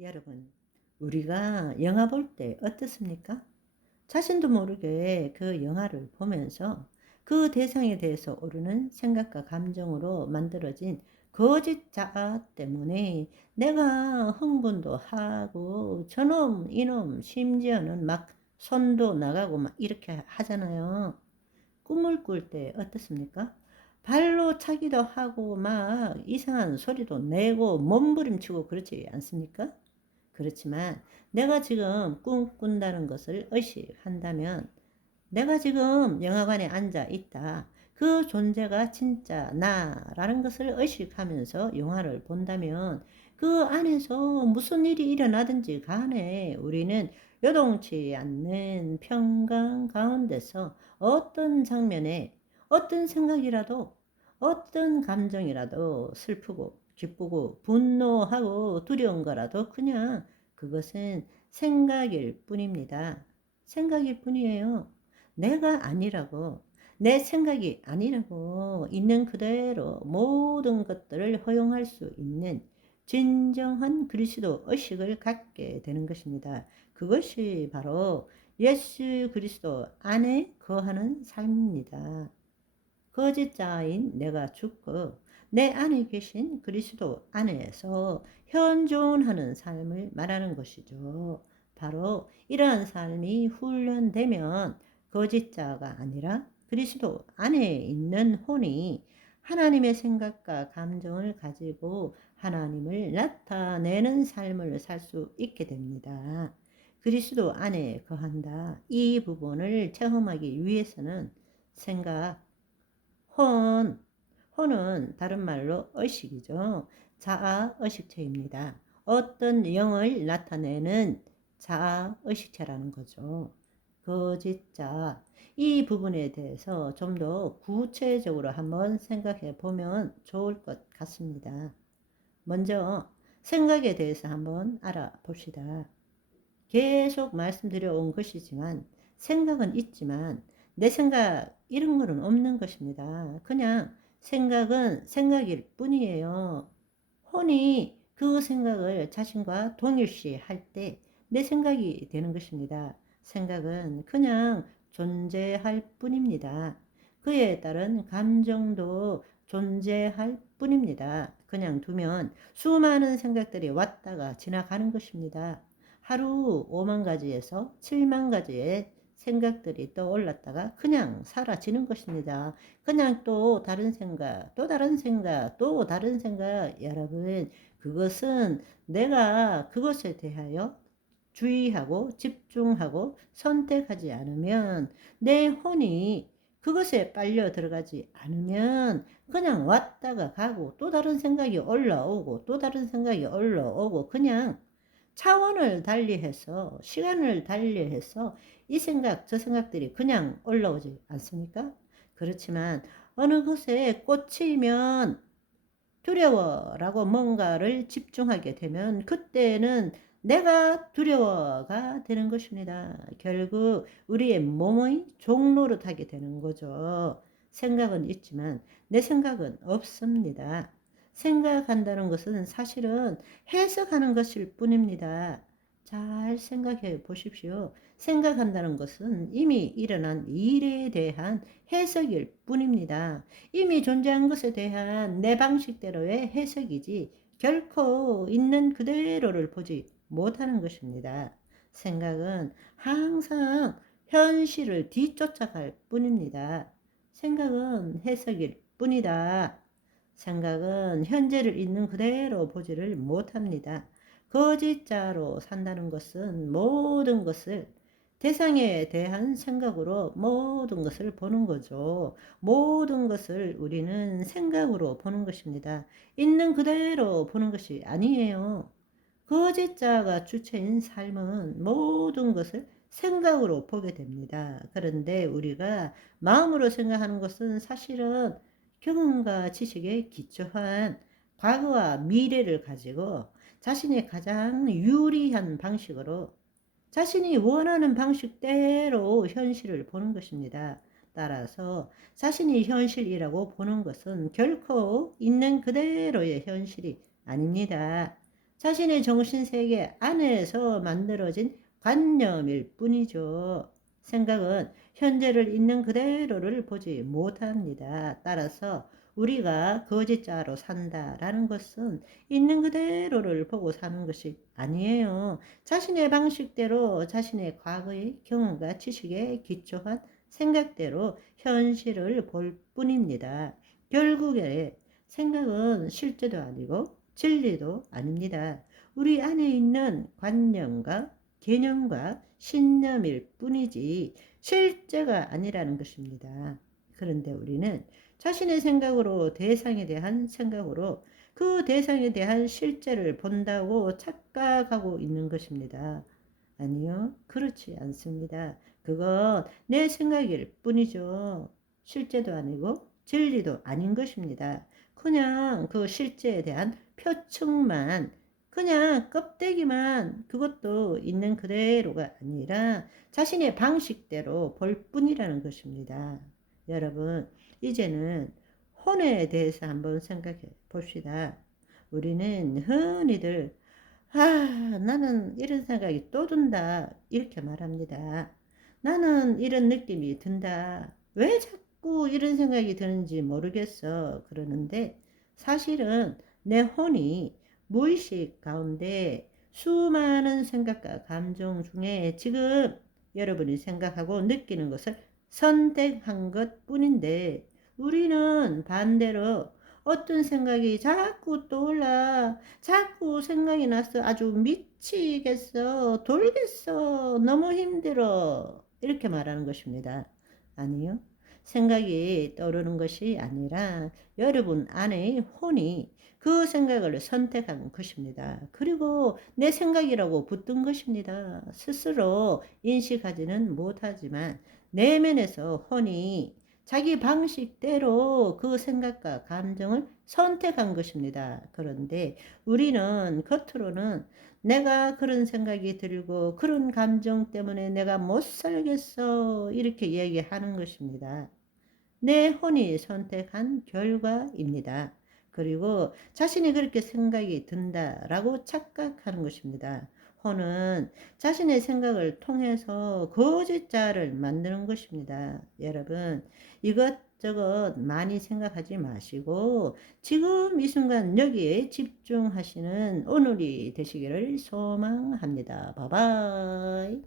여러분, 우리가 영화 볼 때 어떻습니까? 자신도 모르게 그 영화를 보면서 그 대상에 대해서 오르는 생각과 감정으로 만들어진 거짓 자아 때문에 내가 흥분도 하고 저놈, 이놈, 심지어는 막 손도 나가고 막 이렇게 하잖아요. 꿈을 꿀 때 어떻습니까? 발로 차기도 하고 막 이상한 소리도 내고 몸부림치고 그렇지 않습니까? 그렇지만 내가 지금 꿈꾼다는 것을 의식한다면 내가 지금 영화관에 앉아 있다. 그 존재가 진짜 나라는 것을 의식하면서 영화를 본다면 그 안에서 무슨 일이 일어나든지 간에 우리는 요동치 않는 평강 가운데서 어떤 장면에 어떤 생각이라도 어떤 감정이라도 슬프고 기쁘고 분노하고 두려운 거라도 그냥 그것은 생각일 뿐입니다. 생각일 뿐이에요. 내가 아니라고, 내 생각이 아니라고 있는 그대로 모든 것들을 허용할 수 있는 진정한 그리스도 의식을 갖게 되는 것입니다. 그것이 바로 예수 그리스도 안에 거하는 삶입니다. 거짓자인 내가 죽고 내 안에 계신 그리스도 안에서 현존하는 삶을 말하는 것이죠. 바로 이러한 삶이 훈련되면 거짓자가 아니라 그리스도 안에 있는 혼이 하나님의 생각과 감정을 가지고 하나님을 나타내는 삶을 살 수 있게 됩니다. 그리스도 안에 거한다. 이 부분을 체험하기 위해서는 생각, 혼, 혼은 다른 말로 의식이죠. 자아 의식체입니다. 어떤 영을 나타내는 자아 의식체라는 거죠. 거짓자. 이 부분에 대해서 좀 더 구체적으로 한번 생각해 보면 좋을 것 같습니다. 먼저 생각에 대해서 한번 알아봅시다. 계속 말씀드려 온 것이지만 생각은 있지만 내 생각 이런 거는 없는 것입니다. 그냥 생각은 생각일 뿐이에요. 혼이 그 생각을 자신과 동일시 할 때 내 생각이 되는 것입니다. 생각은 그냥 존재할 뿐입니다. 그에 따른 감정도 존재할 뿐입니다. 그냥 두면 수많은 생각들이 왔다가 지나가는 것입니다. 하루 5만 가지에서 7만 가지의 생각들이 떠올랐다가 그냥 사라지는 것입니다. 그냥 또 다른 생각, 또 다른 생각, 또 다른 생각. 여러분, 그것은 내가 그것에 대하여 주의하고 집중하고 선택하지 않으면 내 혼이 그것에 빨려 들어가지 않으면 그냥 왔다가 가고 또 다른 생각이 올라오고 또 다른 생각이 올라오고 그냥 차원을 달리해서 시간을 달리해서 이 생각 저 생각들이 그냥 올라오지 않습니까? 그렇지만 어느 것에 꽂히면 두려워라고 뭔가를 집중하게 되면 그때는 내가 두려워가 되는 것입니다. 결국 우리의 몸의 종노릇하게 되는 거죠. 생각은 있지만 내 생각은 없습니다. 생각한다는 것은 사실은 해석하는 것일 뿐입니다. 잘 생각해 보십시오. 생각한다는 것은 이미 일어난 일에 대한 해석일 뿐입니다. 이미 존재한 것에 대한 내 방식대로의 해석이지 결코 있는 그대로를 보지 못하는 것입니다. 생각은 항상 현실을 뒤쫓아갈 뿐입니다. 생각은 해석일 뿐이다. 생각은 현재를 있는 그대로 보지를 못합니다. 거짓자로 산다는 것은 모든 것을 대상에 대한 생각으로 모든 것을 보는 거죠. 모든 것을 우리는 생각으로 보는 것입니다. 있는 그대로 보는 것이 아니에요. 거짓자가 주체인 삶은 모든 것을 생각으로 보게 됩니다. 그런데 우리가 마음으로 생각하는 것은 사실은 경험과 지식에 기초한 과거와 미래를 가지고 자신의 가장 유리한 방식으로 자신이 원하는 방식대로 현실을 보는 것입니다. 따라서 자신이 현실이라고 보는 것은 결코 있는 그대로의 현실이 아닙니다. 자신의 정신세계 안에서 만들어진 관념일 뿐이죠. 생각은 현재를 있는 그대로를 보지 못합니다. 따라서 우리가 거짓자로 산다라는 것은 있는 그대로를 보고 사는 것이 아니에요. 자신의 방식대로 자신의 과거의 경험과 지식에 기초한 생각대로 현실을 볼 뿐입니다. 결국에 생각은 실제도 아니고 진리도 아닙니다. 우리 안에 있는 관념과 개념과 신념일 뿐이지 실제가 아니라는 것입니다. 그런데 우리는 자신의 생각으로 대상에 대한 생각으로 그 대상에 대한 실제를 본다고 착각하고 있는 것입니다. 아니요, 그렇지 않습니다. 그건 내 생각일 뿐이죠. 실제도 아니고 진리도 아닌 것입니다. 그냥 그 실제에 대한 표층만, 그냥 껍데기만, 그것도 있는 그대로가 아니라 자신의 방식대로 볼 뿐이라는 것입니다. 여러분, 이제는 혼에 대해서 한번 생각해 봅시다. 우리는 흔히들 나는 이런 생각이 또 든다. 이렇게 말합니다. 나는 이런 느낌이 든다. 왜 자꾸 이런 생각이 드는지 모르겠어. 그러는데 사실은 내 혼이 무의식 가운데 수많은 생각과 감정 중에 지금 여러분이 생각하고 느끼는 것을 선택한 것 뿐인데 우리는 반대로 어떤 생각이 자꾸 떠올라. 자꾸 생각이 나서 아주 미치겠어. 돌겠어. 너무 힘들어. 이렇게 말하는 것입니다. 아니요. 생각이 떠오르는 것이 아니라 여러분 안에 혼이 그 생각을 선택한 것입니다. 그리고 내 생각이라고 붙든 것입니다. 스스로 인식하지는 못하지만 내면에서 혼이 자기 방식대로 그 생각과 감정을 선택한 것입니다. 그런데 우리는 겉으로는 내가 그런 생각이 들고 그런 감정 때문에 내가 못 살겠어 이렇게 얘기하는 것입니다. 내 혼이 선택한 결과입니다. 그리고 자신이 그렇게 생각이 든다라고 착각하는 것입니다. 혼은 자신의 생각을 통해서 거짓자를 만드는 것입니다. 여러분, 이것저것 많이 생각하지 마시고 지금 이 순간 여기에 집중하시는 오늘이 되시기를 소망합니다. 바이바이.